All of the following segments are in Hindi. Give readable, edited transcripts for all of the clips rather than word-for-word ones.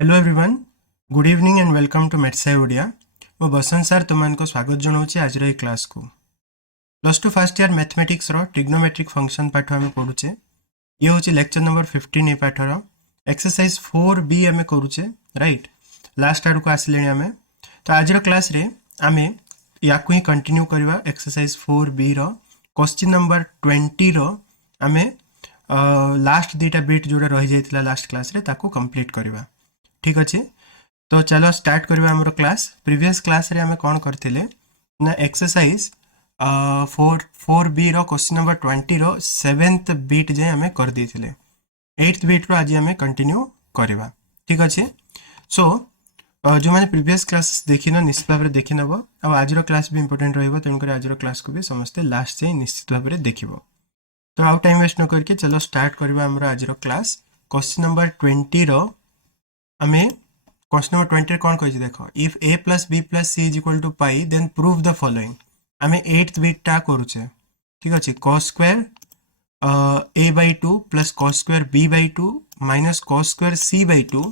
Hello everyone, good evening and welcome to मेटसाई ओडिया। मो बसंत सार तुमको स्वागत जनाऊँ आज क्लास को। Plus two first year mathematics trigonometric function पाठ आम पढ़ुचे। ये हूँ लेक्चर नंबर 15 ये पाठर एक्सरसाइज 4B आम करुचे राइट। लास्ट आड़ को आसिले आम तो आज क्लास रे आम या ही कंटिन्यू करवा एक्सरसाइज 4B क्वेश्चन नंबर 20 आम लास्ट दुईटा बिट जोड़ा रही जाता लास्ट क्लास रे ताको कंप्लीट करवा। ठीक अच्छे, तो चलो स्टार्ट करवा हमरो क्लास। प्रीवियस क्लास रे हमें कौन करते ना exercise 4B question number 20 7th beat जाए हमें कर देते 8th बीट आज हमें कंटिन्यू करवा। ठीक अच्छे, सो जो मैंने प्रीवियस क्लास देखी न निश्चित भाव में देखी नब आज क्लास भी इंपोर्टेंट रही तेणुकर आज क्लास को भी समस्ते लास्ट जाए निश्चित भाव में देख। तो आउ टाइम वेस्ट न करके चलो स्टार्ट करवा हमर आज क्लास। क्वेश्चन नंबर 20 आमे क्वेश्चन नंबर 20 कौन कही देख, if a plus b plus c is equal to pi then prove the following. आमे 8th बीटा करुचे। ठीक अच्छे, cos square a by 2 plus cos square b by 2 minus cos square c by 2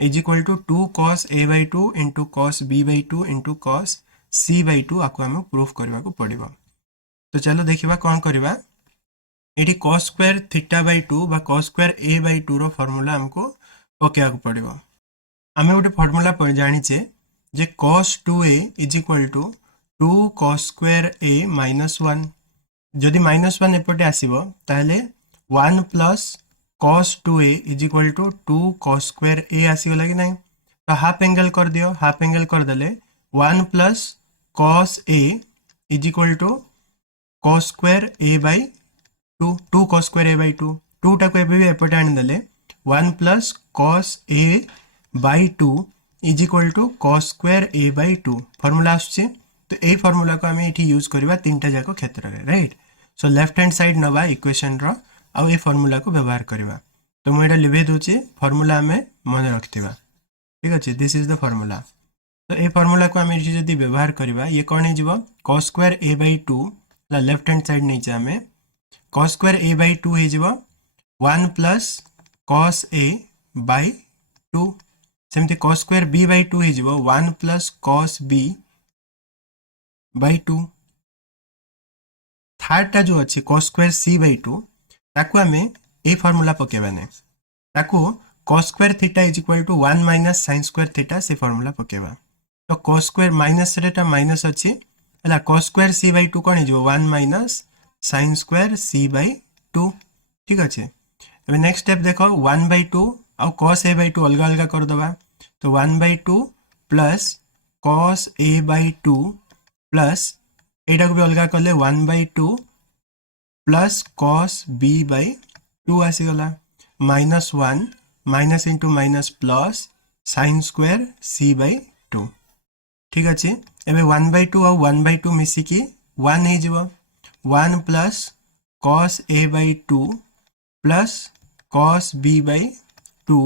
is equal to 2 cos a by 2 into cos b by 2 into cos c by 2 आपको आम प्रूफ करने को पड़ो। तो चलो देखा कौन करवा। ये cos स्क्वायर थीटा बाई 2 बा cos स्क्वायर a बाई 2 रो फॉर्मूला हमको पकेवा पड़ो। आम गोटे फॉर्मूला जानीचे जे cos 2a is equal to 2 cos square a minus 1। जदि माइनस 1 एपटे आसो ताहले 1 plus cos 2a is equal to 2 cos square a आसीगला कि नहीं। तो हाफ एंगल कर दियो, हाफ एंगल करदे 1 plus cos a is equal to cos square a by 2 cos square a by 2 2 टाक एपटे आनीदे 1 plus cos a by 2 is equal to cos square a by 2 formula आसुचे। तो यही फॉर्मूला को आम ये यूज करवा तीनटा जाक क्षेत्र में right. So left hand side नवा इक्वेशन आउ ये फॉर्मूला को व्यवहार करवा। तो मुझे लिभे दूचे फॉर्मूला आम मन रखा। ठीक अच्छे, दिस इज द फॉर्मूला। तो ये फॉर्मूला को आम जब व्यवहार करवा ये कौन हो cos square a by 2 left hand side नहीं आम cos स्क्वायर a बाई 2 हो 1 प्लस cos a बाई 2 सेमती cos स्क्वायर b बाई 2 हो 1 प्लस cos b बाई 2। थर्डटा जो अच्छे cos स्क्वायर c बाई 2 ताकू आम ए फॉर्मूला पकेबाने ताकू cos square theta is equal to 1 minus sin square theta से फॉर्मूला पकेबा। तो cos स्क्वायर माइनस रेटा माइनस अच्छे है cos स्क्वायर c बाई 2 कौन हो 1 minus sin square c by 2। ठीक अच्छे, अभी नेक्स्ट स्टेप देख 1 बाई 2 आउ cos a बाई 2 अलग अलग करदे। तो 1 by 2 plus cos a by 2 plus एटा को भी अलग कले 1 by 2 plus cos b by 2 आसीगला minus 1 minus into minus plus sin square c by 2। ठीक अच्छे, एबे 1 बाई 2 आउ 1 बाई 2 मिसिकी 1 हो 1 plus cos a by 2 plus cos b by 2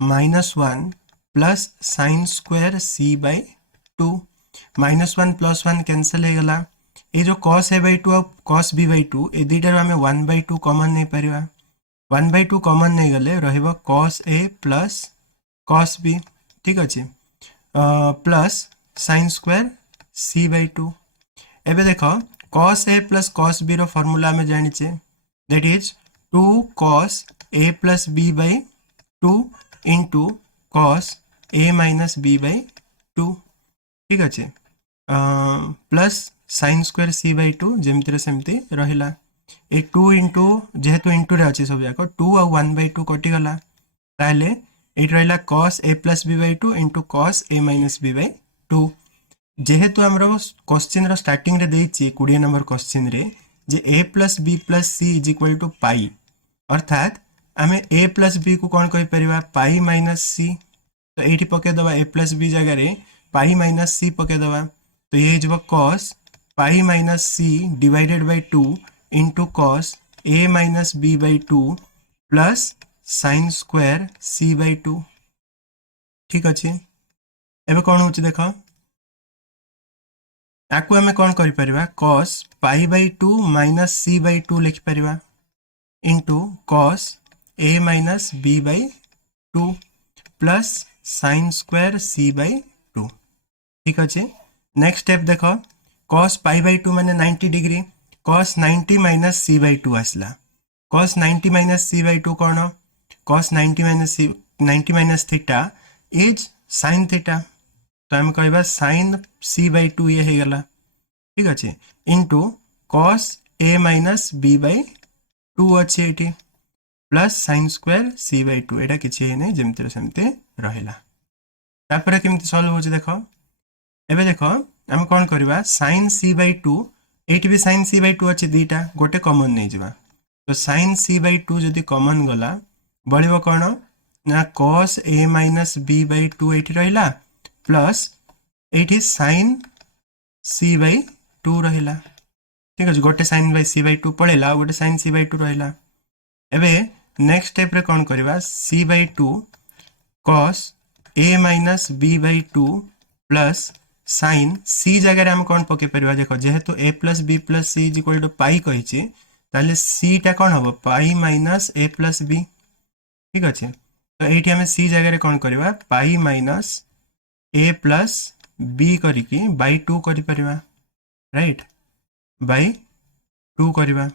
minus 1 plus sin square c by 2। Minus 1 plus 1 cancel हो गला। ये जो cos a बाई 2 और cos b बाई 2 ये दुईटार आम 1 बाई 2 कमन नहीं पारिबा। 1 बाई 2 कमन नहीं गले रहिबो cos a plus cos b। ठीक अच्छे, plus sin square c by 2। एबे देख cos a plus cos b रो फॉर्मूला आम जानीचे that is 2 cos a plus b by 2 into cos a minus b by 2। ठीक अच्छे, plus sin square c by 2 जमती सेमती रहिला। ए 2 इंटू जेहेतु इंटू रे अच्छे सब जाक 2 आउ 1 बाई 2 कटिगला ताहले ये रहिला cos a plus b by 2 into cos a minus b by 2। जेहेतु आमर क्वेश्चन रो स्टार्टिंग रे देछि 20 नंबर क्वेश्चन रे जे a plus b plus c is equal to pi अर्थात आम a प्लस b को कौन कहि परिबा पाई माइनस c। तो ये पकेदबा a प्लस b जगह पाई माइनस c पकेदबा। तो ये हो cos pi minus c divided by 2 into cos a minus b by 2 plus sin square c by 2। ठीक अच्छे, एबे कौन हो देख आपको आम कौन कर cos pi by 2 minus c by 2 लिखिपर into cos a minus b by 2 plus sin square c by 2 ठीक अच्छे। नेक्स्ट स्टेप देख cos पाई बाय 2 माने 90 degree cos 90 minus c by 2 आसला cos 90 माइनस c बाय 2 कौन cos 90 minus c 90 minus theta is sin theta तो आम कहबा sin c बाय 2 ये हो गला ठीक अच्छे into cos a minus b by 2 अच्छे ये plus sin square c by 2 एटा किछि हे नै जेमते सेमते रहिला तापर केमति सॉल्व होछि देखो एबे देखो हम कोन करबा sin c बाय 2 एटी भी sin c बाय 2 अछि दीटा गोटे कॉमन नै जिबा तो sin c बाय 2 जदि कॉमन गला बळिबो कोन ना cos a minus b by 2 एटी रहिला प्लस एटी sin c बाय 2 रहिला ठीक अछि गोटे sin बाय c बाय 2 पळेला गोटे sin c बाय 2 रहिला एबे नेक्स्ट स्टेप रे कोन करबा c by 2 cos a minus b by 2 plus sin c जगह रे हम कोन पके परबा देखो जेहेतु a plus b plus c is equal to pi कहिछि ताले c टा कोन हबो pi minus a plus b ठीक अछि तो एठी हम c जगह रे कोन करबा pi minus a plus b करिकि बाय 2 करि परबा राइट बाय 2 करबा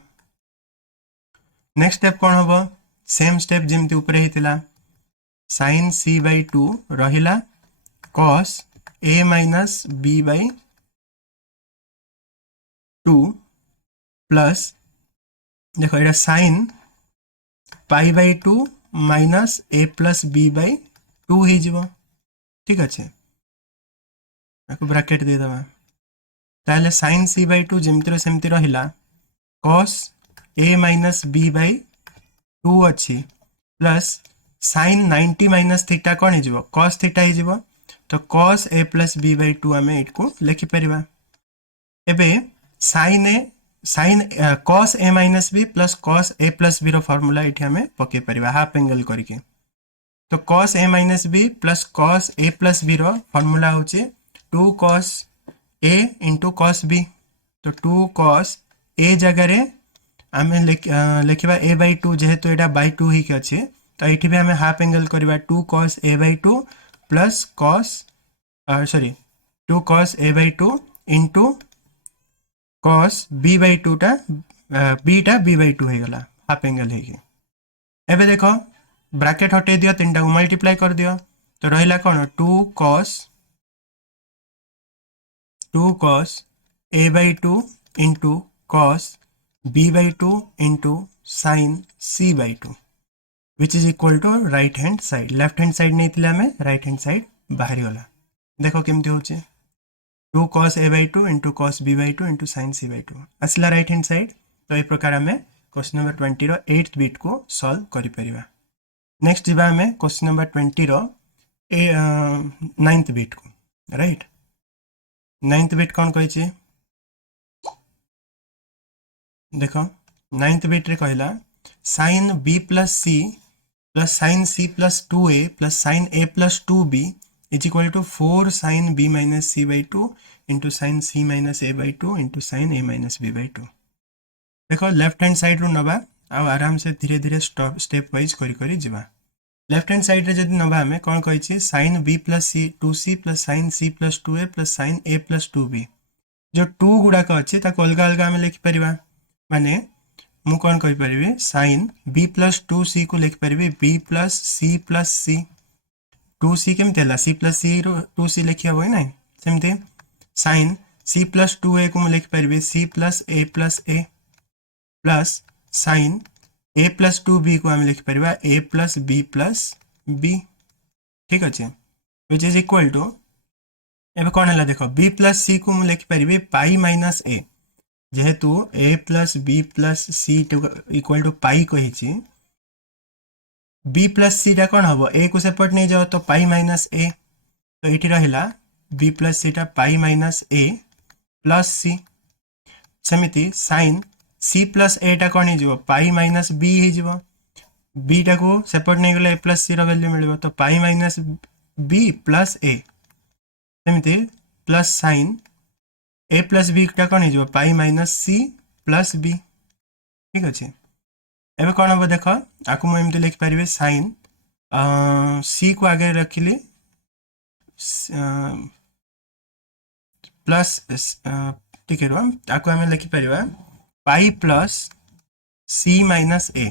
नेक्स्ट स्टेप कोन हबो सेम स्टेप जेमति ऊपर हेतिला sin c बाय 2 रहिला cos a minus b by 2 plus देखो एटा sin pi by 2 minus a plus b by 2 हे जिवो ठीक अछि आको ब्रैकेट दे दबा ताले sin c बाय 2 जेमति सेमति रहिला cos a minus b by 2 अच्छी प्लस sin 90 माइनस थीटा कौन हो cos थीटा हो तो cos a plus b by 2 आम को लिखिपर एबे sin cos a minus b plus cos a plus b रो फॉर्मूला ये आम पके परिबा हाफ एंगल करके तो cos a minus b plus cos a plus b रो फॉर्मूला होचे 2 cos a into cos b तो 2 cos a जगह रे आमे लिखिबा a बाय 2 जेहेतु एटा बाय 2 ही के अछि तो एठी भी हमें हाफ एंगल करबा 2 cos a by 2 plus cos 2 cos a by 2 into cos b by 2 टा b बाय 2 हे गला हाफ एंगल हे के एबे देखो ब्रैकेट हटे दियो तीनटा को मल्टीप्लाई कर दियो तो रहिला कोन 2 cos a by 2 into cos b by 2 into sin c by 2 which is equal to right hand side left hand side नहीं थिला में right hand side बाहरी वाला देखो केमती होचे 2 cos a by 2 into cos b by 2 into sin c by 2 असला right hand side तो ये प्रकार हमें क्वेश्चन नंबर 20 रो 8th बिट को सॉल्व करि परिबा नेक्स्ट जिबा हमें क्वेश्चन नंबर 20 रो 9th बिट को राइट 9th बिट कोन कहै छै देखो 9th बिट रे कहला sin b plus c plus sin c plus 2a plus sin a plus 2b is equal to 4 sin b minus c by 2 into sin c minus a by 2 into sin a minus b by 2 देखो लेफ्ट हैंड साइड रो नबा आ आराम से धीरे धीरे स्टेप वाइज करी करी जिबा लेफ्ट हैंड साइड रे जदि नबा हमें कोन कहै छी sin b plus c 2c plus sin c plus 2a plus sin a plus 2b जो 2 गुडा का अछि ताको अलगा अलगा में लिखि परिबा माने मु कोन कहि परिबे sin b plus 2c को लिखि परिबे b plus c 2c केमते हला c plus c रो 2c लिखिया होय नै सेमते sin c plus 2a को मु लिखि परिबे c plus a plus sin a plus 2b को हम लिखि परिबा a plus b ठीक अछि which is equal to एबे कोन हला देखो b plus c को मु लिखि परिबे पाई माइनस a जेहेतु a plus b plus c equal to pi कहि छी b plus c टा कोन हबो a को सेपरेट नै जाओ तो पाई माइनस a तो एठी रहिला b plus c टा पाई माइनस a plus c समिति sin c plus a टा कोन हे जिवो पाई माइनस b हे जिवो b टा को सेपरेट नै गले a plus c रो वैल्यू मिलबो तो pi minus b plus a समिति plus sin a plus b टा कोन हे जो pi minus c plus b ठीक अछि एबे कोन हो देखो आकु म एमते लिख परिबे sin c को आगे रखिली प्लस ठीक है ताको आम लिखिपर pi plus c minus a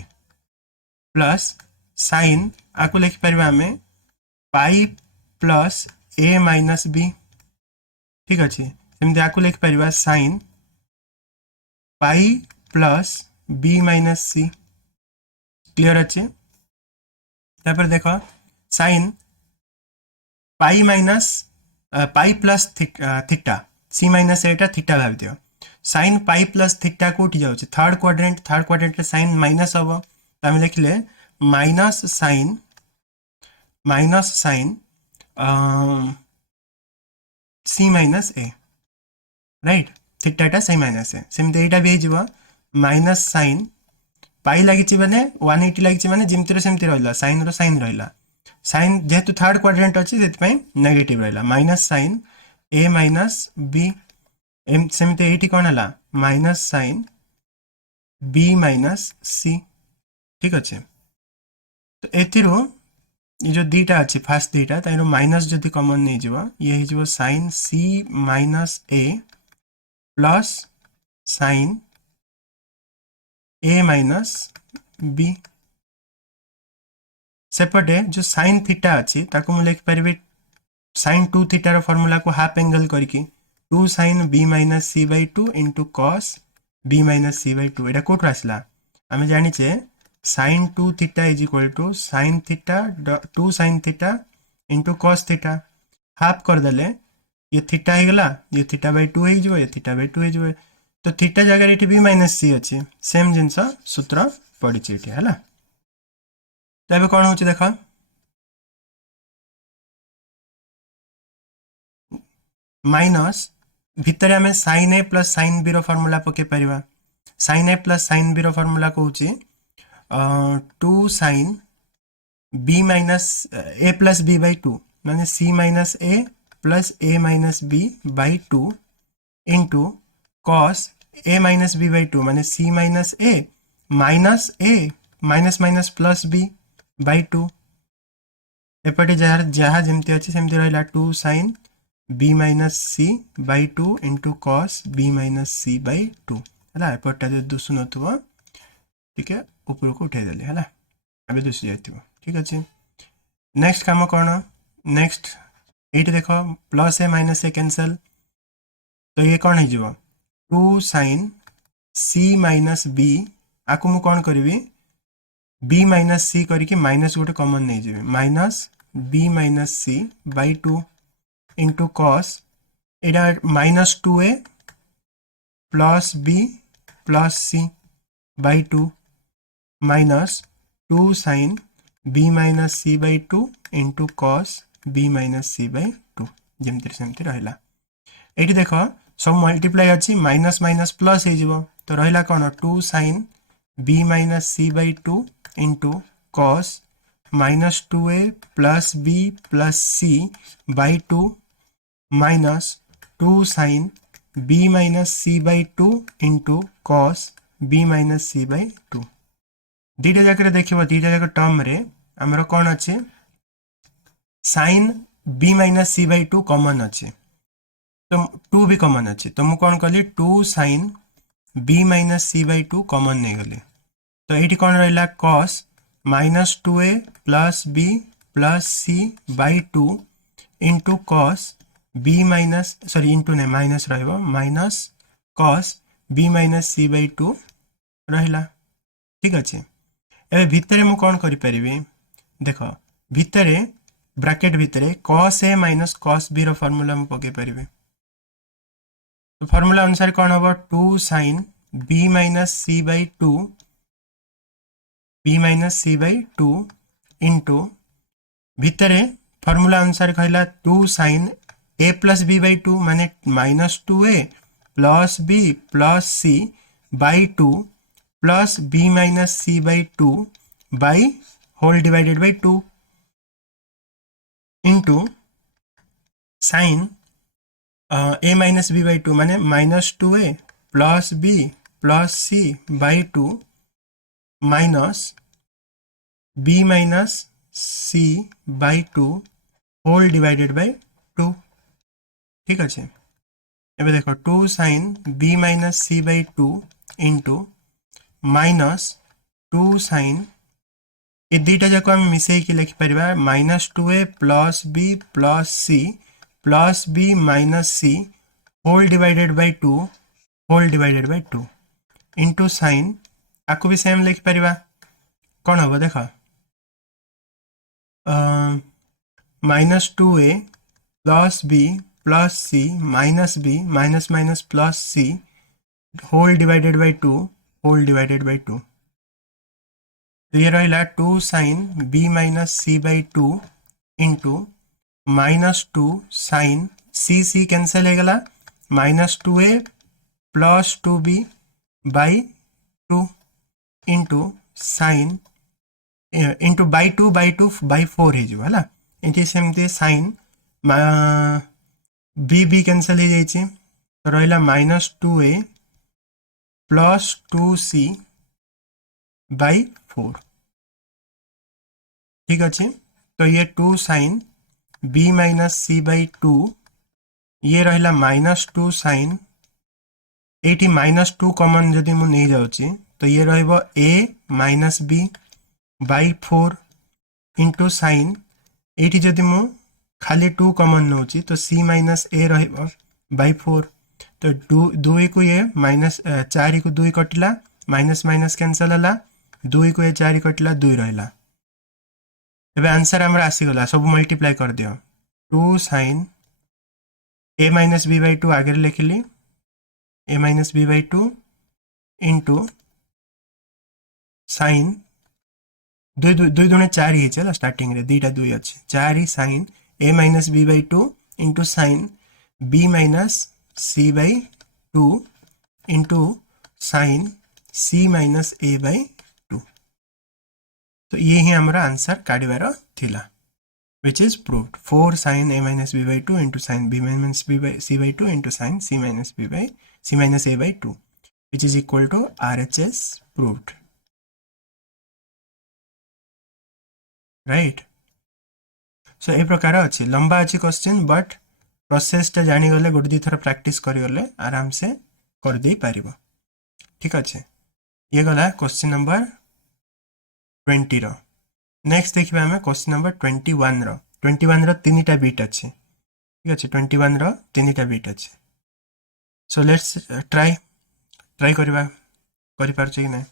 plus sine आपको लिखिपर आम pi plus a minus b ठीक अच्छे सेमती आपको लिखिपर sine pi plus b minus c clear अच्छे तापर देख sine pi minus pi plus theta c minus एटा थीटा भाव दियो साइन पाई प्लस थीटा कोठी जाउछि थर्ड क्वाड्रेंट साइन माइनस हम तो आम लिखले minus sine c minus a right थीटाटा सी माइनस ए सेमती एटा भी हो माइनस साइन पाई लगी मैंने 180 लगी मैंने जमती सेमती रहा साइन रहा साइन जेहेतु थर्ड क्वाड्रेंट अच्छी से नेगेटिव रहा minus sign a minus B सेमती ये कौन है माइनस साइन बी माइनस सी ठीक अच्छे तो एथिरो ये जो दीटा अच्छी फास्ट दीटा तार माइनस जदि कमन नहीं जीव ये हो sine c minus a plus sine a minus b सेपटे जो साइन थीटा अच्छी ताको मुझे लिखिपर साइन 2 थीटार फर्मूला को हाफ एंगल करके 2 sine b minus c by 2 into cos b minus c by 2 यहाँ कौटू आसला आम जाचे sine 2 theta is equal to sine theta 2 sine theta into cos theta half करदे ये थीटा हो गला ये थीटा बै 2 हो ये थीटा बै 2 हो तो थीटा जगह ये बी माइनस सी अच्छे सेम जिनस सूत्र पड़ी है तो ये कौन हो देख माइनस भितर आम sign a plus sine B formula पकई par sign a plus sine B formula कौन 2 sine b minus a plus b by 2 माने सी minus a plus a minus b by 2 into cos a minus b by 2 माने सी minus A minus minus plus b by 2 एपटे जहाँ जमती अच्छे सेमती रहा 2 sine b minus c by 2 into cos b minus c by 2 है एपटा जो दुसु न ठीक है ऊपर को उठेदेली है अभी दुसी जाइए ठीक अच्छे नेक्स्ट कम कौन नेक्स्ट ये देख plus a minus A cancel तो ये कौन हो 2 साइन सी माइनस बी आपको मुझे कौन करी बी माइनस सी करके माइनस गोटे कमन नहीं जी minus b minus c by 2 into cos यहाँ minus 2a plus b plus c by 2 minus 2 sine b minus c by 2 into cos b minus c by 2 जमती सेमती रहा ये देख सब मल्टीप्लाई अच्छी माइनस माइनस प्लस हो तो रहा कौन 2 sine b minus c by 2 into cos minus 2a plus b plus c by 2 minus 2 sine b minus c by 2 into cos b minus c by 2 दीटा जाकर देखिए दीटा जाक टर्म रे आमर कौन अच्छे sine b minus c by 2 common अच्छे तो 2 भी कमन अच्छे तो मुझे कौन कली 2 sine b minus c by 2 common नहीं गली तो ये कौन रहा cos minus 2a plus b plus c by 2 into cos b minus sorry into नहीं माइनस रहा minus cos b minus c by 2 रहा ठीक अच्छे एवं भितर मु कौन करी देख भितर ब्रैकेट भितर cos a minus cos b formula मु पकई पारि तो फॉर्मूला अनुसार कौन हम 2 sine b minus c by 2 into भितर फॉर्मूला अनुसार कहला 2 sine a plus b by 2 माने minus 2a plus b plus c by 2 plus b minus c by 2 by whole divided by 2 into sine a minus b by 2 माने minus 2a plus b plus c by 2 minus b minus c by 2 whole divided by 2 ठीक अच्छे। एबे देखो 2 sin b minus c by 2 into minus 2 sin ये दुईटा जाक आम मिसेक लिखिपर -2a plus b plus c plus b minus c whole divided by 2 whole divided by 2 into sine आपको भी सेम लिखिपर कौन हम देख -2a plus b plus c minus b minus minus plus c whole divided by 2 whole divided by 2 तो ये रहा 2 sin b minus c by 2 into -2 sin c cancel हो गला -2a plus 2b by 2 into sin into by 2 by 4 है ये सेमती sin b कैंसल हो जाइए तो रहा -2a प्लस 2c by 4 ठीक अच्छे। तो ये 2 sin b minus c by 2 ये रहा -2 sin एटी -2 कॉमन जदि मु नहीं जाऊँगी तो ये रहिबो a minus b by 4 into sine eighty जदि मु खाली 2 कॉमन नौची तो c माइनस a रहिबो by 4 तो 2 को ये माइनस 4 को 2 कटिला माइनस माइनस कैंसल हला 2 को ये 4 कटिला 2 रहिला। एबे आंसर हमर आसीगला सब मल्टीप्लाई कर दियो 2 sin a minus b by 2 आगे लिखली a minus b by 2 into sine 2 दुणे 4 ही चला स्टार्टिंग रे दीटा 2 अच्छे 4 ही sine a minus b by 2 into sine b minus c by 2 into sine c minus a by 2 तो ये ही हमारा आंसर काढ़िबार थिला which is proved 4 sin a minus b by 2 into sin b minus b by c by 2 into sin c minus b by c minus a by 2 which is equal to RHS proved right। so ए प्रकार अच्छी लंबा अच्छी क्वेश्चन बट प्रोसेस टा जानी गले गोटे दी थर प्रैक्टिस करी गले आराम से कर दे पारिबो ठीक अच्छे। ये गला क्वेश्चन नंबर 20 रो नेक्स्ट देखिबा हमें क्वेश्चन नंबर 21 रो तीनटा बिट अच्छे ठीक अच्छे 21 रो तीनटा बिट अच्छे। सो लेट्स ट्राई करबा करि पारछ कि नै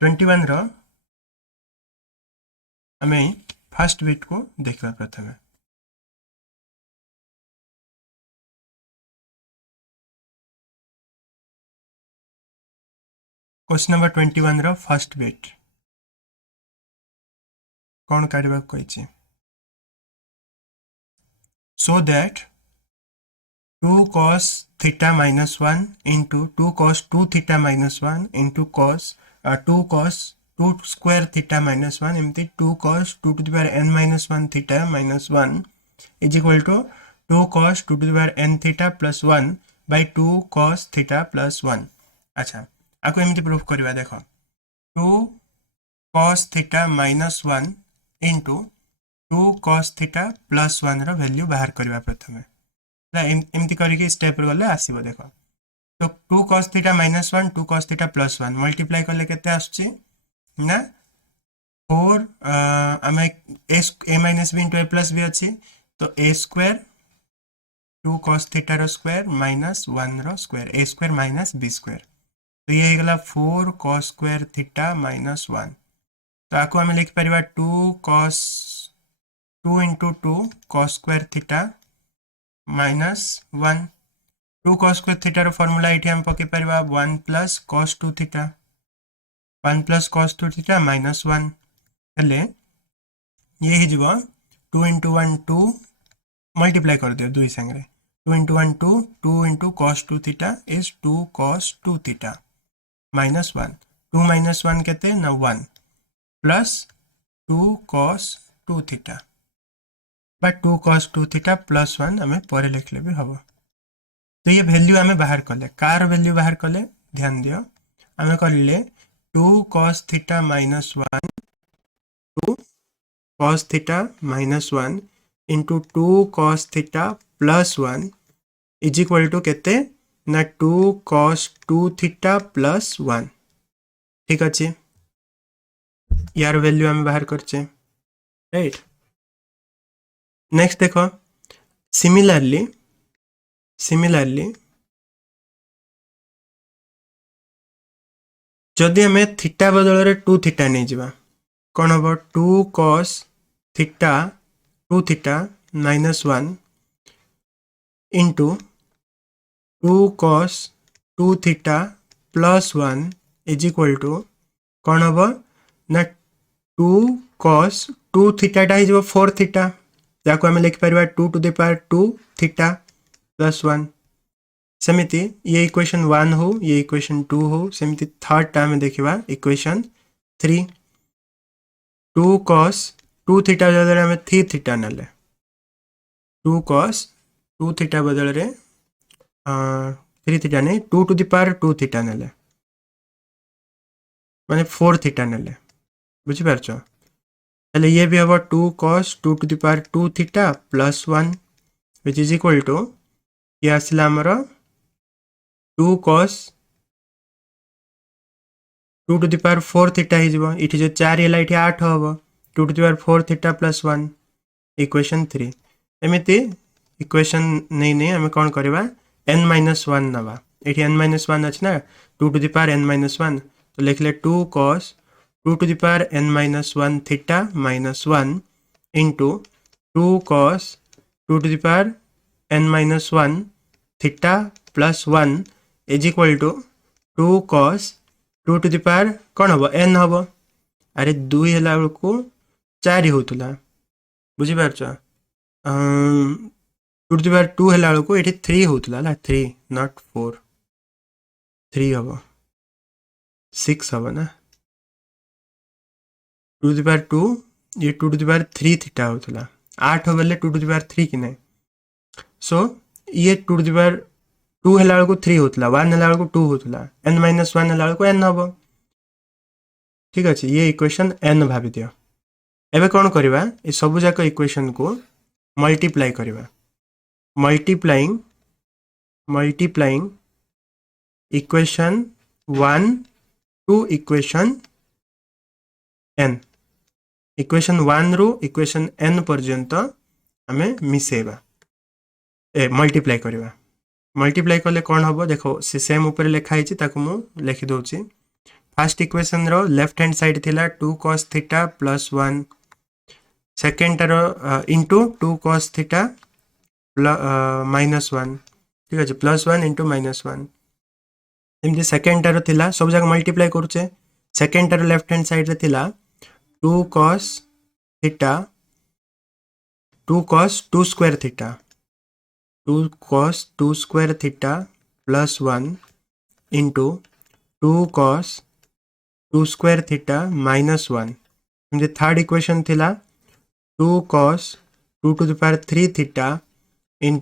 21 रो हमें फर्स्ट बिट को देखा प्रथम question number 21 row first bit कौन काढ़ा कही सो that 2 cos theta minus 1 into 2 cos 2 theta minus 1 into cos 2 cos 2 square theta minus 1 एमती 2 cos 2 to the power n minus 1 theta minus 1 is equal to 2 cos 2 to the power n theta plus 1 by 2 cos theta plus 1। अच्छा आपको एमती प्रूफ करवा देखो 2 cos theta minus 1 into 2 cos theta plus 1 रो वैल्यू बाहर करवा प्रथमे एमती करके स्टेप गले आसीबो देखो तो 2 cos theta minus 1 2 cos theta plus 1 multiply करले केते आछी ना 4 आम a minus b into a plus b अच्छी तो a स्क्वायर 2 cos theta रो स्क्वायर माइनस 1 रो square a square minus b square तो ये गला 4 cos स्क्वायर थीटा माइनस 1 तो आपको आम लिख पारिबा 2 cos 2 into 2 cos square theta minus 1 2 cos square theta रो फार्मूला एठी हम पके परिबा 1 plus cos 2 theta 1 plus cos 2 theta minus 1 हेले ये ही जीवो 2 इंटू 1 2 मल्टीप्लाई कर दियो 2 संगे 2 into 1 2 2 into cos 2 theta is 2 cos 2 theta minus 1 2 minus 1 केते ना 1 plus 2 cos 2 theta but 2 cos 2 theta plus 1 हमें पर लिखले भी हम तो ये वैल्यू हमें बाहर कले कार वैल्यू बाहर कले ध्यान दियो हमें कर ले 2 cos theta minus 1 2 cos theta minus 1 into 2 cos theta plus 1 is equal to केते ना 2 cos 2 theta plus 1 ठीक अच्छे यार वैल्यू आम बाहर करचे राइट। नेक्स्ट देखो सिमिलरली जदि आम थीटा बदल 2 थीटा नहीं जावा कौन हम 2 cos theta 2 theta minus 1 into 2 cos 2 theta plus 1 is equal to कौन हम ना 2 cos 2 theta टा हो 4 theta जाको आम लिखिपर 2 to the power 2 theta plus 1 सेमिति ये इक्वेशन 1 हो ये इक्वेशन 2 हो सेमिति थर्ड टा में देखिबा इक्वेशन 3 2 cos 2 theta बदल आम 3 theta नले 2 cos 2 theta बदल रे 3 थीटा नहीं 2 to the power 2 थीटा नेले माने 4 थीटा नेले बुझी पारछो हेले ये भी हबो 2 cos 2 to the power 2 theta plus 1 which is equal to ये आसिला हमर 2 cos 2 to the power 4 theta ही जबो इठी जो 4 हेला इठी 8 हबो 2 to the power 4 theta plus 1 equation 3 एमिति इक्वेशन नहीं हमें कौन करबा n minus 1 नवा एठी n minus 1 अछि ना 2 to the power n minus 1 तो लिख ले 2 cos 2 to the power n minus 1 theta minus 1 into 2 cos 2 to the power n minus 1 theta plus 1 is equal to 2 cos 2 to the power कौन हबो n हबो अरे 2 हेला को 4 होतला बुझी पारछो 2 to the power 2 हेला को एठी 3 होतला ला 3 not 4 3 हबो 6 हबो ना 2 to the power 2 ये 2 to the power 3 थीटा होतला 8 हो गले 2 to the power 3 कि नहीं सो ये 2 to the power 2 हेला को 3 होतला 1 हेला को 2 होतला n minus 1 हेला को n हबो ठीक अछि ये इक्वेशन n भाबी दियो एबे कोन करबा ए सब जाक इक्वेशन को मल्टीप्लाई करबा multiplying equation 1 to equation n equation 1 row equation n पर्यंत हमें मिसेबा ए मल्टीप्लाई करबा मल्टीप्लाई करले कोन हबो देखो से सेम ऊपर लिखा हिची ताको मु लिखि दोची फर्स्ट इक्वेशन रो लेफ्ट हैंड साइड थिला 2 cos थीटा plus 1 सेकंड रो इनटू 2 cos थीटा minus 1 ठीक है प्लस 1 into minus 1 एमती सेकंड टारो थिला सब जगह मल्टीप्लाई करूचे सेकंड टारो लेफ्ट हैंड साइड रे थिला 2 cos theta 2 cos 2 square theta 2 cos 2 square theta plus 1 into 2 cos 2 square theta minus 1 एमती थर्ड इक्वेशन थिला 2 cos 2 to the power 3 theta in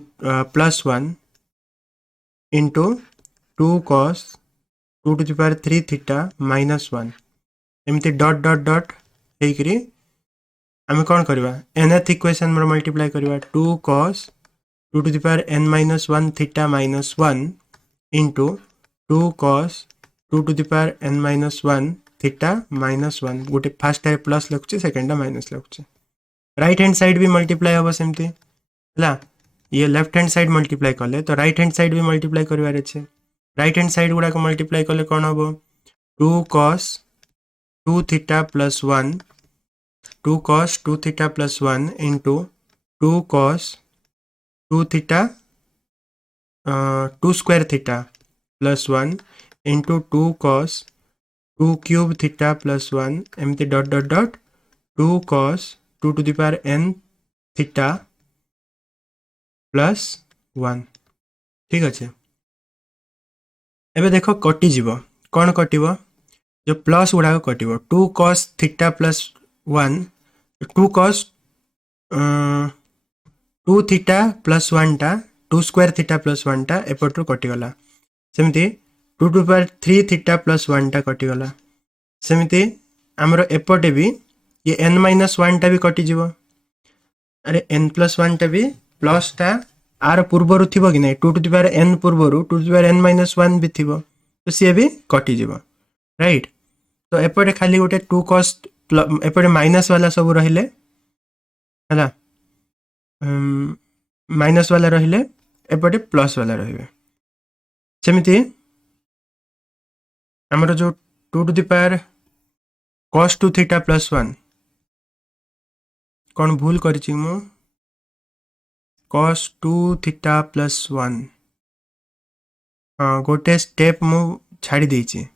plus 1 into 2 cos 2 to the power 3 theta minus 1 एमती डॉट डॉट डॉट हेकरी आमे कोन करबा nth इक्वेशन में मल्टीप्लाई करबा 2 cos 2 to the power n minus 1 theta minus 1 into 2 cos 2 to the power n minus 1 theta minus 1 गोटे फर्स्ट टाइप प्लस लखुची सेकंड टा माइनस लखुची राइट हैंड साइड भी मल्टीप्लाई होबो सेमती हला ये लेफ्ट हैंड साइड मल्टीप्लाई कले तो राइट हैंड साइड भी मल्टीप्लाई करबार अछि राइट हैंड साइड गुडा को मल्टीप्लाई कले कोन हबो 2 cos 2 theta plus 1 2 cos 2 theta plus 1 into 2 cos 2 theta 2 square theta plus 1 into 2 cos 2 cube theta plus 1 एमती dot dot dot 2 cos 2 to the power n theta plus 1 ठीक अच्छे एबे देखो कटि जीवो कोन कटिवो जो प्लस गुडा कटिवो 2 cos theta plus 1 2 cos 2 theta plus 1 टा 2 स्क्वायर थीटा plus 1 टा एपटरो कटि गला सेमिति 2 to the power 3 theta plus 1 टा कटि गला सेमिति हमरो एपटे भी ये n माइनस वन टा भी कटिଯିବ। अरे n प्लस वन टा भी प्लस टा आर पूर्वर थी कि नहीं 2 टू द पावर n पूर्वर 2 to the power n minus one भी थी, तो सी भी कटिଯିବ राइट। तो एपटे खाली गोटे 2 cos एपटे माइनस वाला सब रहिले है, माइनस वाला रहिले एपटे प्लस वाला रहिबे। सेमिति हमर जो 2 to the power cos 2 theta plus 1 कौन भूल करिछि मु cos 2 थीटा प्लस 1 हाँ गोटे स्टेप मु छाड़ी देछि।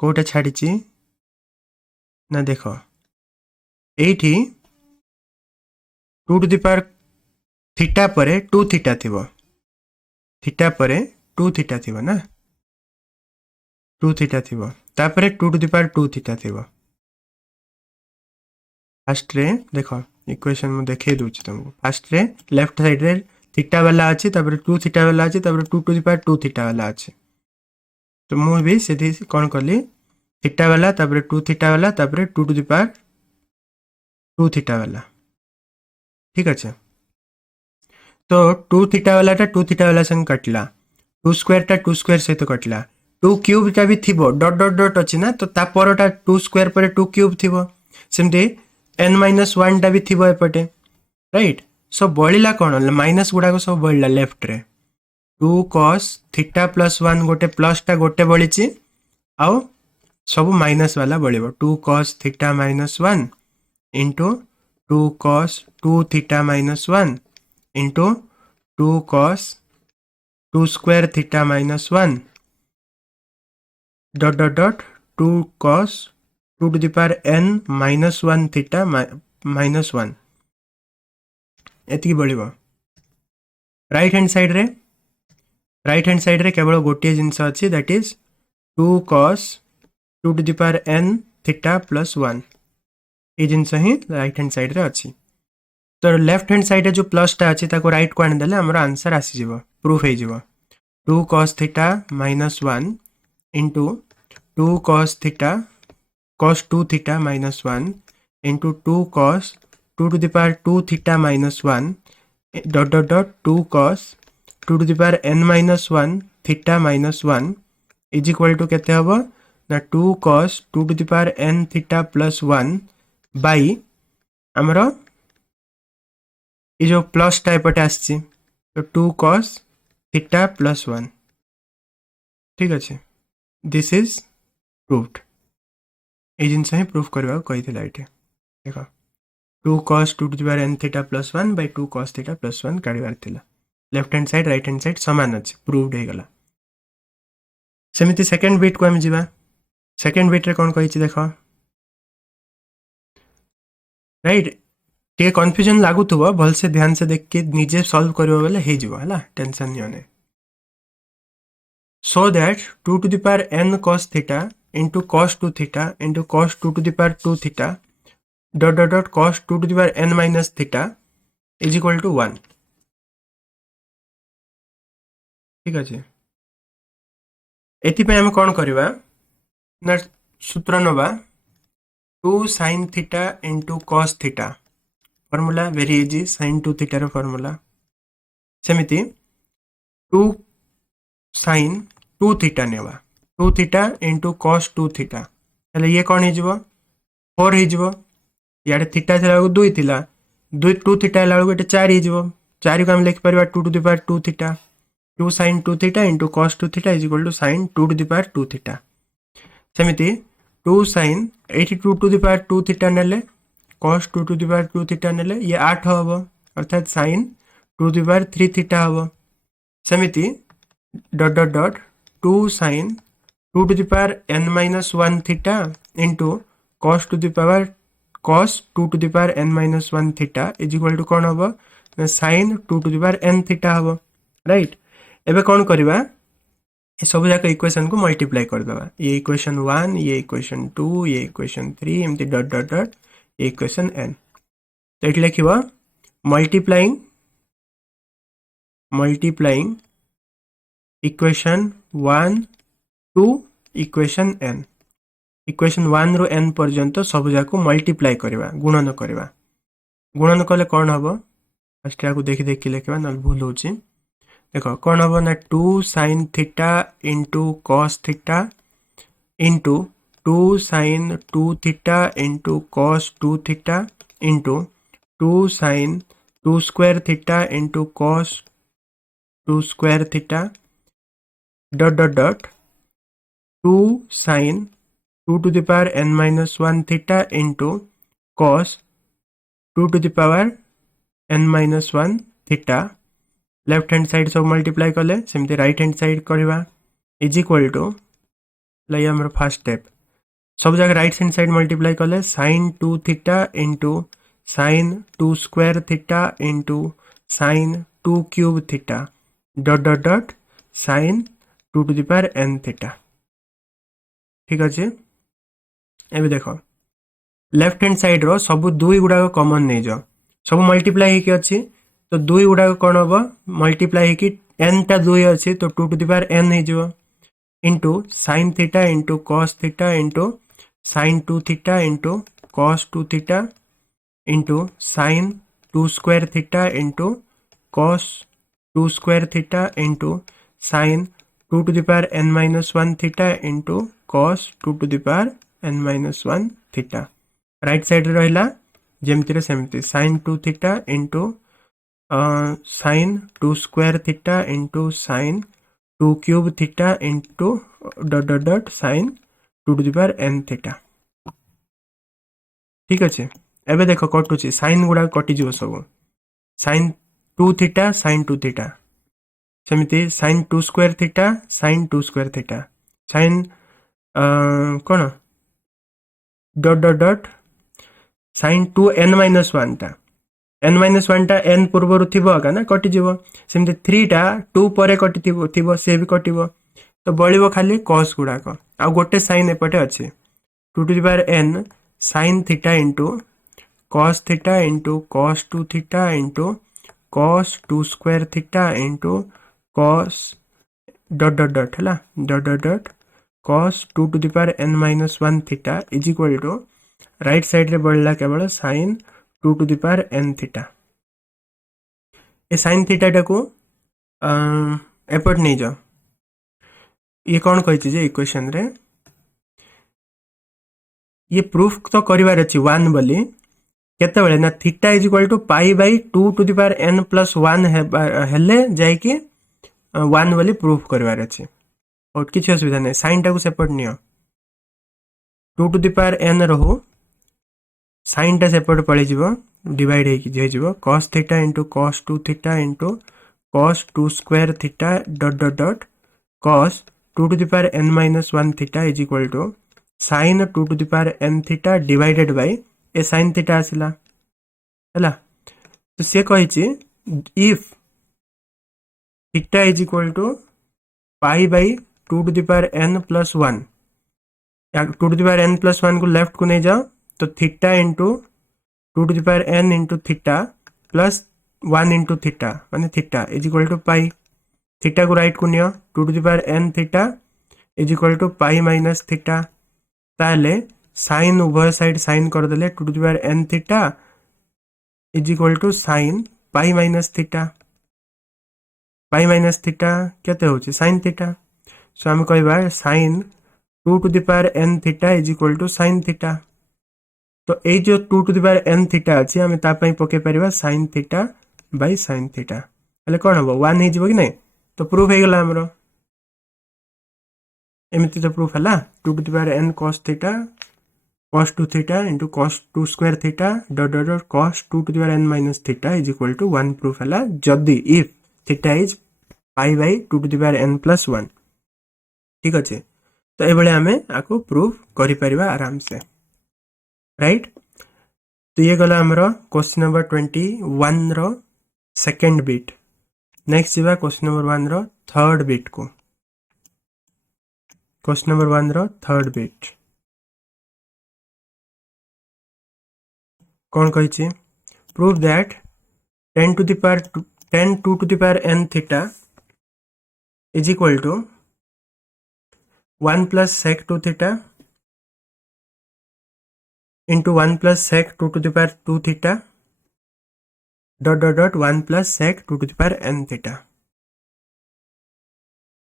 कोटा छाड़ी ना देख एठी 2 टू द पावर थीटा परे 2 थीटा थिबो, थीटा परे 2 थीटा थिबो ना 2 थीटा थिबो, तापरे 2 टू द पावर 2 थीटा थिबो। फास्ट रे देखो इक्वेशन मु देखे दूची तुमको। फास्ट रे लेफ्ट साइड रे थीटा वाला अछि, तापरे 2 थीटा वाला अछि, तापरे 2 टू द पावर 2 थीटा वाला अछि। तो मु भी सेठी कोन करली थीटा वाला तापरे 2 थीटा वाला तापरे 2 टू द पावर 2 थीटा वाला। ठीक अछि। तो 2 थीटा वाला टा 2 थीटा वाला संग कटला, 2 स्क्वायर टा 2 स्क्वायर सहित कटला, 2 क्यूब टा भी थिबो डॉट डॉट डॉट अछि ना, तो ता परटा 2 स्क्वायर पर 2 क्यूब थिबो, सेमते n माइनस 1 टा भी थिबो एपटे राइट। सो बळिला कोन माइनस गुडा को सब बळिला लेफ्ट रे 2 cos थीटा प्लस 1 गोटे प्लस टा गोटे बळिछि आउ सब माइनस वाला बळिबो 2 cos theta minus 1 into 2 cos 2 theta minus 1 into 2 cos 2 square theta minus 1 dot dot dot 2 cos 2 to the power n minus 1 theta minus 1 एति बळिबो। राइट हैंड साइड रे केवल गोटे जिंस अछि that is 2 cos 2 to the power n theta plus 1 ए जिंस ही राइट हैंड साइड रे अछि। तो लेफ्ट हैंड साइड रे जो प्लस टा अछि ताको राइट को आनि देले हमर आंसर आसी जिवो, प्रूफ हे जिवो 2 cos theta minus 1 into 2 cos theta cos 2 theta minus 1 into 2 cos 2 to the power 2 theta minus 1 dot dot dot 2 cos 2 to the power n minus 1 theta minus 1 is equal to केते हबो ना 2 cos 2 to the power n theta plus 1 by हमरो ये जो प्लस टाइप आसछि तो 2 cos थीटा प्लस 1। ठीक अच्छे, दिस इज प्रूव्ड। ये जिनस ही प्रूफ करबा कही थिला एटे देखो 2 cos 2 to the power n theta plus 1 by 2 cos theta plus 1 काढिबार थिला। Left hand side right hand side समान अछि, प्रूव्ड हे गला। सेमिति सेकंड बिट को हम जिबा। सेकंड बिट रे कोन कहि छि देखो राइट। टे कंफ्यूजन लागु थबो भल से ध्यान से देख के निजे सॉल्व करबो बेले हे जिवो हला, टेंशन नि होने। So that 2 to the power n cos theta into cos 2 theta into cos 2 to the power 2 theta dot dot dot cos 2 to the power n minus theta is equal to 1। ठीक अच्छे, एथि हम कौन करवा ना सूत्र नवा 2 sin theta into cos theta formula very easy sin 2 theta रो फॉर्मूला सेमिति 2 sin 2 theta नेवा 2 थीटा इंटू cos 2 थीटा हेले ये कौन हो 4 हो यार थीटा थिला 2 थिला 2 थीटा ला बेटे 4 हो 4 को हम लिख परबा 2 to the power 2 theta 2 sin 2 theta into cos 2 theta is equal to sin 2 to the power 2 theta. सेमिति 2 sin 82 to the power 2 theta नेले cos 2 to the power 2 theta नेले ये 8 हबो अर्थात sin 2 to the power 3 theta हबो। सेमिति dot dot dot 2 sin 2 to the power n minus 1 theta into cos 2 to the power n minus 1 theta is equal to कौन होबो ना sin 2 to the power n theta होबो राइट। एबे कौन करबा ए सब जाक इक्वेशन को मल्टीप्लाई कर देबा, ये इक्वेशन 1 ये इक्वेशन 2 ये इक्वेशन 3 एमती dot dot dot equation n। तो एट लिखिबा multiplying equation 1 to equation n equation 1 रु n पर्यंत सब जाक मल्टीप्लाई करवा गुणन करवा गुणन कले कौन हम फर्स्ट या देखी देखी लिखा ना भूल हो देख कौन हम ना 2 sin theta into cos theta into 2 sin 2 theta into cos 2 theta into 2 sin 2 square theta into cos 2 square theta dot dot dot 2 sin 2 to the power n minus 1 theta into cos 2 to the power n minus 1 theta left hand side सब मल्टीप्लाई कले सेमती राइट हैंड साइड करवा इज इक्वल टू लाइक हमर फर्स्ट स्टेप सब जगह राइट हैंड साइड मल्टीप्लाई कले sin 2 theta into sin 2 square theta into sin 2 cube theta dot dot dot sin 2 to the power n theta ठीक अच्छे एबे देख लेफ्ट हैंड साइड रो सब दुई गुड़ा कॉमन नहीं जाओ सब मल्टीप्लाई होकी अच्छी तो दुई गुड़ा कौन हम मल्टीप्लाई होकी n टा दुई अच्छी तो 2 to the power n हो into sin theta into cos theta into sin 2 theta into cos 2 theta into sin 2 square theta into cos 2 square theta into sin 2 to the power n minus 1 theta into cos 2 to the power n minus 1 theta right side रहा जमती सेमती sin 2 theta into sin 2 square theta into sin 2 cube theta into dot dot dot sin 2 to the power n theta ठीक अच्छे एबे देख कटुची sin गुड़ा कटिज सब sin 2 थीटा sin 2 थीटा सेमती sin 2 square theta sin 2 square theta sin कौन dot dot dot sin 2 n minus 1 टा n minus 1 टा n पूर्वर थिबो का ना कटि जीवो सेमते 3 टा 2 परे कटि थिबो से भी कटिबो तो बळिबो खाली cos गुडा को आ गोटे sin एपटे अछि 2 to the power n sin theta into cos theta into cos 2 theta into cos 2 square theta into cos dot dot dot हला dot dot dot cos 2 to the power n minus 1 theta is equal to right side रे बढ़ला केवल sin 2 to the power n theta ए sin थीटा टा को एपट नहीं जाओ ये कौन कही जे इक्वेशन रे ये प्रूफ तो करिवार अछि 1 बोली केते बेले ना theta is equal to pi by 2 to the power n plus 1 हेले जाय कि 1 बोली प्रूफ करिवार अछि और किछ असुविधा नहीं sin टा को सेपट neo 2 to the power n रहो sin टा सेपट पळि जीवो डिवाइड हेकी जे जीवो cos theta into cos 2 theta into cos 2 square theta dot dot dot cos 2 to the power n minus 1 theta is equal to sin 2 to the power n theta divided by ए sin थीटा आसिला हला तो से कहिछि if theta is equal to pi by 2 to the power n plus 1 2 to the power n plus 1 को लेफ्ट को नहीं जाओ तो theta into 2 to the power n into theta plus 1 into theta माने theta is equal to pi theta को राइट को नियो 2 to the power n theta is equal to pi minus theta ताले साइन उभय साइड साइन कर देले 2 to the power n theta is equal to sine pi minus theta केते होची साइन थीटा सो हम कहबा sine 2 to the power n theta is equal to sine theta तो ए जो 2 to the power n theta अछि हम ता पई पके परिबा sin थीटा बाय sin थीटा हले कोन हो 1 हे जिवो कि नै तो प्रूफ हे गेला हमरो एमिति तो प्रूफ हला 2 to the power n cos theta cos 2 theta into cos 2 square theta dot dot dot cos 2 to the power n minus theta is equal to 1 proof हला जदी if theta is pi by 2 to the power n plus 1 ठीक अछि तो ए बळे हमें आको प्रूफ करि परिबा आराम से राइट तो ये गला हमरो क्वेश्चन नंबर 21 रो सेकंड बिट नेक्स्ट जीवा क्वेश्चन नंबर 1 रो थर्ड बिट को क्वेश्चन नंबर 1 रो थर्ड बिट कौन कही prove that 10 to the power 10 2 to the power n theta is equal to 1 plus sec 2 theta into 1 plus sec 2 to the power 2 theta dot dot dot 1 plus sec 2 to the power n theta.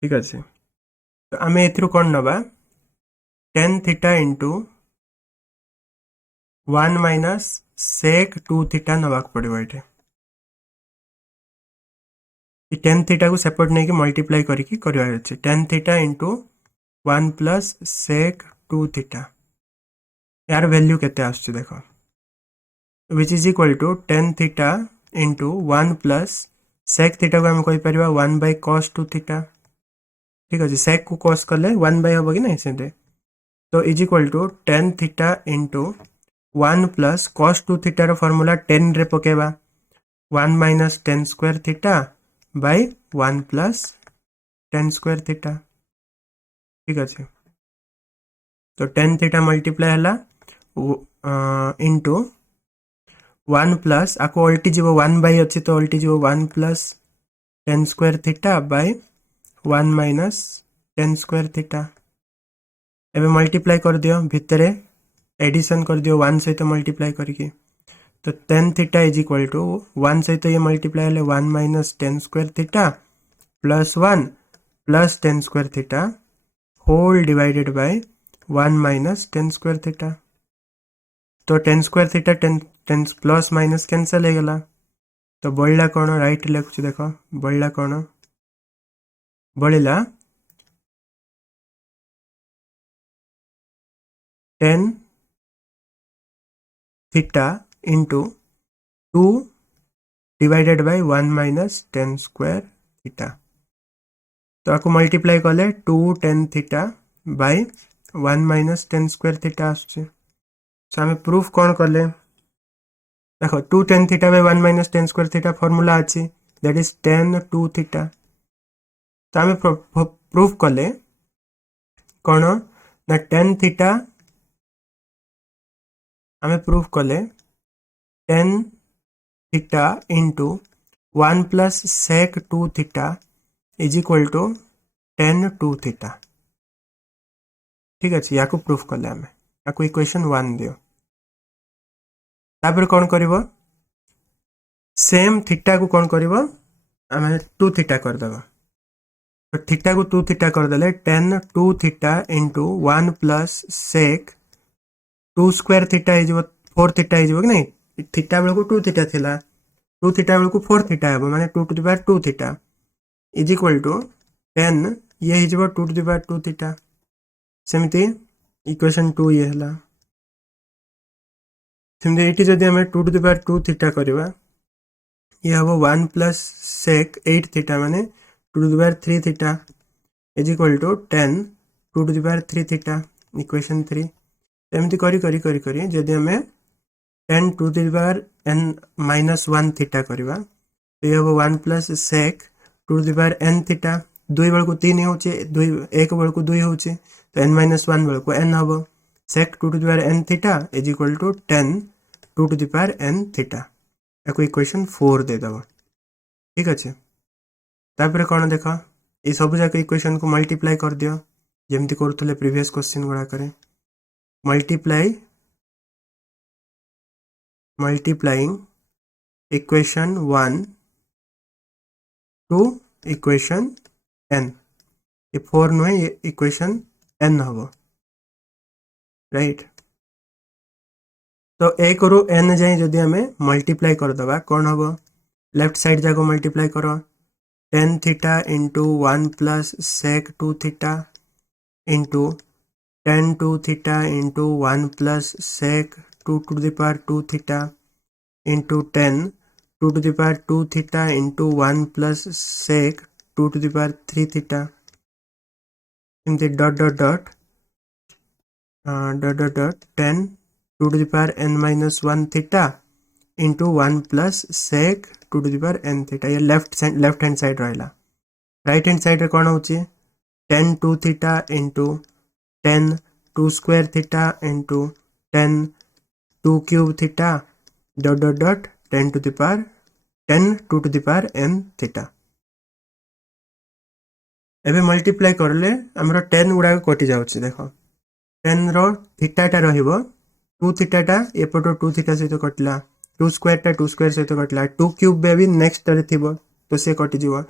ठीक अच्छे, तो आम ए कौन नवा tan theta into 1 minus sec 2 theta नवा पड़ो ये tan थीटा को सेपट नहीं मल्टीप्लाई करके करार अच्छे tan theta into 1 plus sec 2 theta यार वैल्यू केते आसुची देखो which is equal to tan theta into 1 plus sec theta को आम कही पार 1 बाय cos 2 थीटा। ठीक अच्छे, सेक को cos कले 1 बाय हम कि नहीं से तो is equal to tan theta into 1 plus cos 2 थीटार फॉर्मूला 10 रे पकेबा 1 minus tan square theta by 1 plus tan square theta. ठीक अच्छे, तो tan थीटा मल्टीप्लाई हला इंटू 1 प्लस आको अल्टी जीव 1 बाय अच्छी तो अल्टी जीव 1 plus tan square theta by 1 minus tan square theta. एबे मल्टीप्लाई कर दियो भितर एडिशन कर दियो 1 सहित मल्टीप्लाई करके तो tan theta is equal to 1 सहित ये मल्टीप्लाई हेले 1 minus tan square theta plus 1 plus tan square theta whole divided by 1 minus tan square theta. तो tan square theta tan plus minus cancel हो गला तो बढ़ला कौन राइट लिखुची देख बढ़ला कौन बढ़ला tan theta into 2 divided by 1 minus tan square theta. तो आपको मल्टीप्लाई कले 2 tan theta by 1 minus tan square theta आसुचे। सो आम प्रूफ कौन कले देखो 2 tan theta by 1 minus tan square theta formula अच्छी दैट इज tan 2 थीटा। तो आम प्रूफ कले कौन ना tan थीटा आम प्रूफ कले tan theta into 1 plus sec 2 theta is equal to tan 2 theta. ठीक अच्छे, या प्रूफ कले आम या इक्वेशन 1 दियो तापर कौन करिवो सेम थीटा को कौन करिवो आम 2 थीटा करदेबा तो थीटा को 2 थीटा करदेले tan 2 theta into 1 plus sec 2 square theta हो 4 थीटा हो कि नहीं थीटा बेलू 2 थीटा थिला 2 थीटा बेलू 4 थीटा हे माने 2 to the power 2 theta is equal to tan ये हो 2 टू द पावर 2 थीटा सेमती इक्वेशन 2 ये हला सेमती एटी जदि आम 2 टू द पावर 2 थीटा करवा ये हम 1 प्लस सेक 8 थीटा माने 2 to the power 3 theta is equal to tan 2 to the power 3 theta equation 3 एमती करी करी करी करी जदि आम tan 2 to the power n minus 1 theta करवा तो ये हम 1 plus sec 2 to the power n theta 2 बेलू 3 हो 1 बेलू 2 हो तो n माइनस 1 बेलू n हम sec 2 to the power n theta is equal to tan 2 to the power n theta या इक्वेशन 4 देदेव। ठीक अच्छे, तापर कौन देख ये सब जाक इक्वेशन को मल्टीप्लाई कर दियो जमती करुले प्रीवियस क्वेश्चन गुड़ाक multiplying equation 1 to equation n ये 4 नुहे ये इक्वेशन n हम राइट। तो एक रु n जाए जदि आम मल्टीप्लाई करदे कौन हम लेफ्ट साइड जाक मल्टीप्लाई कर tan theta into 1 plus sec 2 theta into tan 2 theta into 1 plus sec 2 to the power 2 theta into tan 2 to the power 2 theta into 1 plus sec 2 to the power 3 theta एमती dot dot dot dot dot dot tan 2 to the power n minus 1 theta into 1 plus sec 2 to the power n theta ये लेफ्ट हैंड साइड रहा राइट हैंड साइड कौन हो tan 2 theta into tan 2 square theta into tan 2 cube theta dot dot dot tan 2 to the power n theta. एबे मल्टीप्लाई करले हमरो tan गुडा कटि जाउछि देखो tan रो थीटाटा रहिबो टू थीटाटा एपट टू थीटा सहित कटिला टू स्क्वायर सहित कटिला टू क्यूब भी नेक्स्ट रे थिबो तो से कटिଯିବ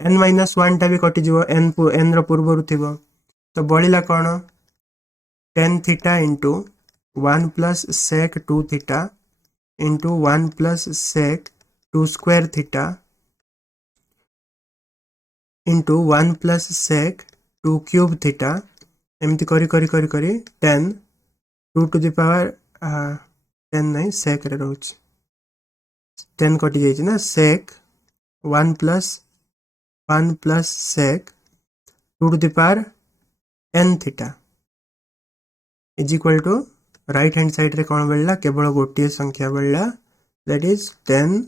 n माइनस 1 टा भी कटिଯିବ n रो पूर्वरु थिबो तो बळिला कोन tan theta into 1 plus sec 2 theta into 1 plus sec 2 square theta into 1 plus sec 2 cube theta एमती करी 10 2 टू द पावर 10 नहीं sec रे रहउछ 10 कटि जाइछ ना sec 1 plus sec 2 to the power n theta is equal to right hand side रे कौन बढ़ला केवल गोटे संख्या बढ़ला that is 10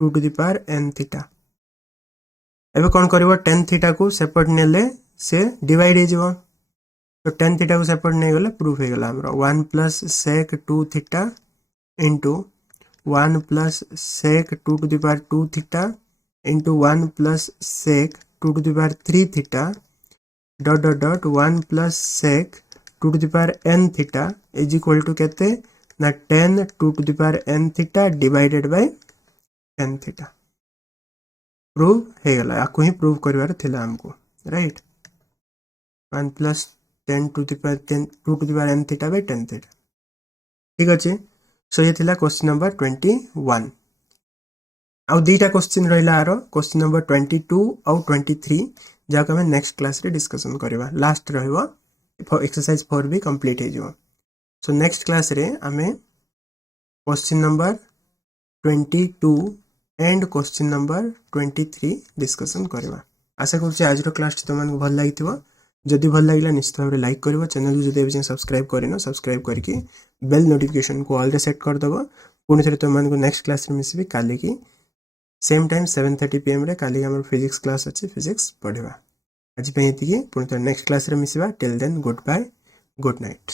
2 to the power n theta एबे कौन करिवो 10 थीटा को सेपरेट नेले से डिवाइड हे जिवो तो 10 थीटा को सेपरेट नै गले प्रूफ हे गला हमरो 1 plus sec 2 theta into 1 plus sec 2 to the power 2 theta into 1 plus sec 2 to the power 3 theta dot 1 plus sec 2 to the power n theta is equal to केते ना 10 2 to the power n theta divided by n theta prove हे गला आको ही प्रूव करबार थिला हमको right 1 plus 10 to the power 10 2 to the power n theta by 10 theta ठीक अछि सो ये थिला क्वेश्चन नंबर 21 आउ दीटा क्वेश्चन रहिला आरो क्वेश्चन नंबर 22 आउ 23 जाको हमें नेक्स्ट क्लास रे डिस्कशन करबा लास्ट रहबो एक्सरसाइज 4 भी कंप्लीट हे जो सो नेक्स्ट क्लास रे हमें question number 22 and question number 23 discussion करबा आशा करछि आज रो क्लास तुमन भल लागितबो जदि भल लागिला निश्चित भाव लाइक करबो चैनल को जदि अभी सब्सक्राइब करिनो सब्सक्राइब करके बेल नोटिफिकेशन को ऑल रे सेट कर दबो पुनी थरे तुमन को नेक्स्ट क्लास रे मिसबी काली की सेम टाइम 7:30 PM रे काली हमर फिजिक्स क्लास अछि फिजिक्स पढिबा आज पे हेति की पुनी नेक्स्ट क्लास रे मिसबा till then good bye good night.